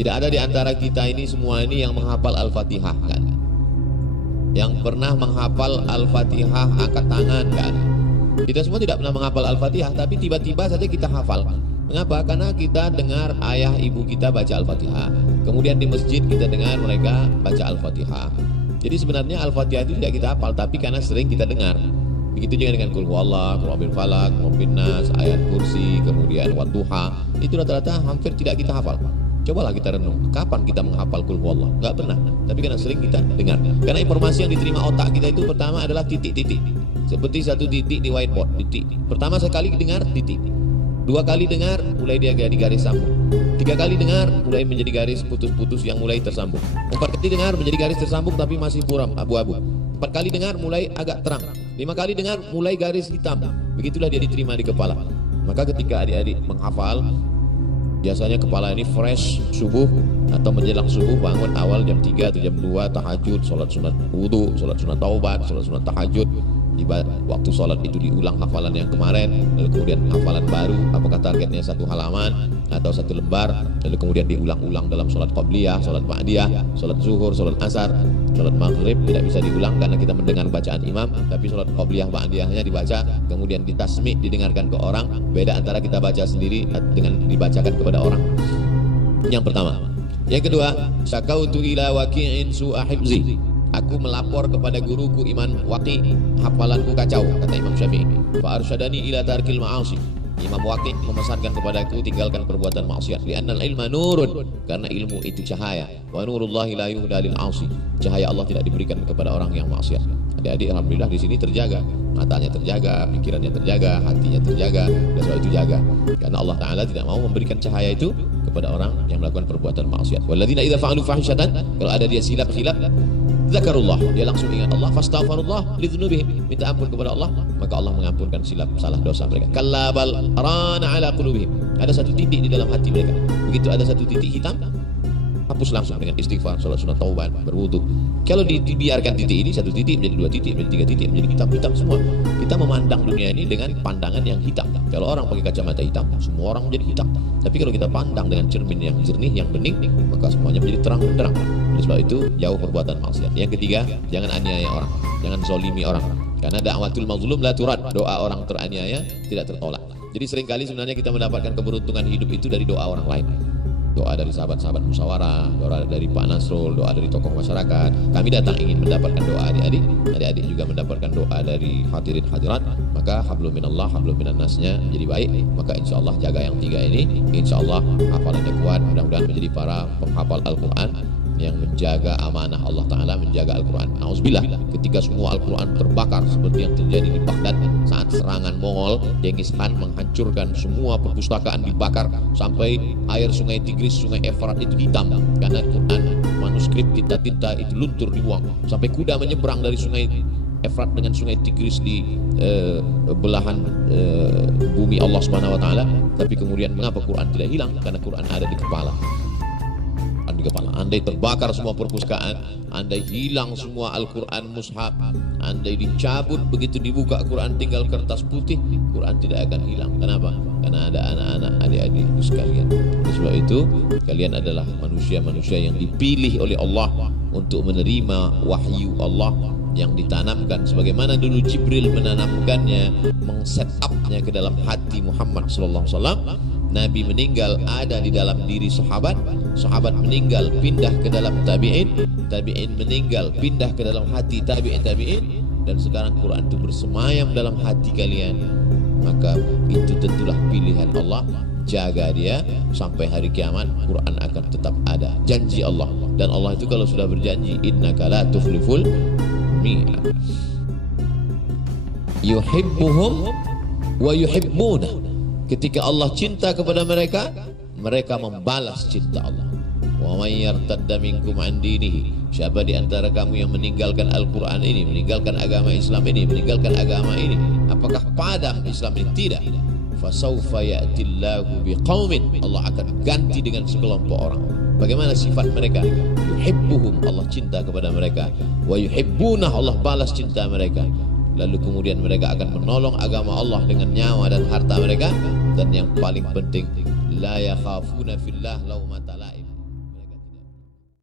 Tidak ada di antara kita ini semua ini yang menghafal Al-Fatihah kan? Yang pernah menghafal Al-Fatihah angkat tangan kan? Kita semua tidak pernah menghafal Al-Fatihah, tapi tiba-tiba saja kita hafal. Mengapa? Karena kita dengar ayah ibu kita baca Al-Fatihah. Kemudian di masjid kita dengar mereka baca Al-Fatihah. Jadi sebenarnya Al-Fatihah itu tidak kita hafal, tapi karena sering kita dengar. Begitu juga dengan Qul huwallah, Qul rabbil falaq, Qul rabbin nas, ayat kursi, kemudian wadduha. Itu rata-rata hampir tidak kita hafal. Cobalah kita renung, kapan kita menghafal Qul huwallah? Enggak pernah, tapi karena sering kita dengar. Karena informasi yang diterima otak kita itu pertama adalah titik-titik. Seperti satu titik di whiteboard, titik. Pertama sekali dengar titik. Dua kali dengar mulai dia jadi garis sambung. Tiga kali dengar mulai menjadi garis putus-putus yang mulai tersambung. Empat kali dengar menjadi garis tersambung tapi masih buram, abu-abu. Empat kali dengar mulai agak terang. Lima kali dengar mulai garis hitam. Begitulah dia diterima di kepala. Maka ketika adik-adik menghafal, biasanya kepala ini fresh subuh atau menjelang subuh, bangun awal jam 3 atau jam 2 tahajud, sholat sunat wudu, sholat sunat taubat, sholat sunat tahajud. Waktu sholat itu diulang hafalan yang kemarin, lalu kemudian hafalan baru, apakah targetnya satu halaman atau satu lembar, lalu kemudian diulang-ulang dalam sholat qabliyah, sholat ba'diyah, sholat zuhur, sholat asar, sholat maghrib tidak bisa diulang karena kita mendengar bacaan imam, tapi sholat qabliyah ba'diyahnya dibaca, kemudian ditasmi' didengarkan ke orang. Beda antara kita baca sendiri dengan dibacakan kepada orang. Yang pertama. Yang kedua, syakautu ila waqi'in su'a hifzi. Aku melapor kepada guruku Imam Waqi, hafalanku kacau, kata Imam Syafi'i. Fa arsyadani ila tarkil ma'asi. Imam Waqi memesankan kepadaku tinggalkan perbuatan maksiat. Li'annal ilma nurun, karena ilmu itu cahaya. Wa nurullahi la yuhda lil 'asi. Cahaya Allah tidak diberikan kepada orang yang maksiat. Adik-adik alhamdulillah di sini terjaga, matanya terjaga, pikirannya terjaga, hatinya terjaga, dan sebab itu jaga. Karena Allah Taala tidak mau memberikan cahaya itu kepada orang yang melakukan perbuatan maksiat. Walladzina idza fa'alu fahishatan, kalau ada dia silap-silap, zakarullah, dia langsung ingat Allah, fastaghfirullah lidzunubihim, minta ampun kepada Allah, maka Allah mengampunkan silap salah dosa mereka. Kalla bal rana ala qulubihim, ada satu titik di dalam hati mereka. Begitu ada satu titik hitam, hapus langsung dengan istighfar, salat sunat taubat, berwudu. Kalau dibiarkan titik ini, satu titik menjadi dua titik, menjadi tiga titik, menjadi hitam-hitam semua. Kita memandang dunia ini dengan pandangan yang hitam. Kalau orang pakai kacamata hitam, semua orang menjadi hitam. Tapi kalau kita pandang dengan cermin yang jernih, yang bening, maka semuanya menjadi terang benderang. Oleh sebab itu, jauh perbuatan maksiat. Yang ketiga, jangan aniaya orang, jangan zalimi orang. Karena da'watul mazlum la turad, doa orang teraniaya tidak tertolak. Jadi seringkali sebenarnya kita mendapatkan keberuntungan hidup itu dari doa orang lain. Doa dari sahabat-sahabat musyawarah, doa dari Pak Nasrul, doa dari tokoh masyarakat. Kami datang ingin mendapatkan doa adik-adik, adik-adik juga mendapatkan doa dari hadirin hadirat. Maka hablum minallah, hablum minan nasnya menjadi baik. Maka insya Allah jaga yang tiga ini, insya Allah hafalannya kuat. Mudah-mudahan menjadi para penghafal Al-Quran yang menjaga amanah Allah Ta'ala, menjaga Al-Quran. Nauzubillah, ketika semua Al-Quran terbakar seperti yang terjadi di Baghdad saat serangan Mongol, Genghis Khan menghancurkan semua perpustakaan, dibakar sampai air sungai Tigris, sungai Efrat itu hitam karena Quran, manuskrip tinta-tinta itu luntur dibuang, sampai kuda menyeberang dari sungai Efrat dengan sungai Tigris di belahan bumi Allah Subhanahu Wa Ta'ala. Tapi kemudian mengapa Quran tidak hilang? Karena Quran ada di kepala. Andai terbakar semua perpustakaan, andai hilang semua Al-Quran mushaf, andai dicabut begitu dibuka Quran tinggal kertas putih, Quran tidak akan hilang. Kenapa? Karena ada anak-anak, adik-adikku sekalian. Oleh sebab itu, kalian adalah manusia-manusia yang dipilih oleh Allah untuk menerima wahyu Allah yang ditanamkan sebagaimana dulu Jibril menanamkannya, meng-set-up-nya ke dalam hati Muhammad sallallahu alaihi wasallam. Nabi meninggal ada di dalam diri sahabat, sahabat meninggal pindah ke dalam tabi'in, tabi'in meninggal pindah ke dalam hati tabi'in, dan sekarang Quran itu bersemayam dalam hati kalian. Maka itu tentulah pilihan Allah. Jaga dia sampai hari kiamat, Quran akan tetap ada. Janji Allah, dan Allah itu kalau sudah berjanji, innaka la tukhliful mi'ad. Yuhibbuhum wa yuhibbuna. Ketika Allah cinta kepada mereka, mereka membalas cinta Allah. Wa may yartadda minkum an dinihi, siapa di antara kamu yang meninggalkan Al-Quran ini, meninggalkan agama Islam ini, meninggalkan agama ini, apakah padam Islam ini? Tidak. Fasawfa ya'tillahu biqaumin, Allah akan ganti dengan sekelompok orang. Bagaimana sifat mereka? Yuhibbuhum, Allah cinta kepada mereka. Wa yuhibbuna, Allah balas cinta mereka. Lalu kemudian mereka akan menolong agama Allah dengan nyawa dan harta mereka. Dan yang paling penting, la yakhafuna fillah laumata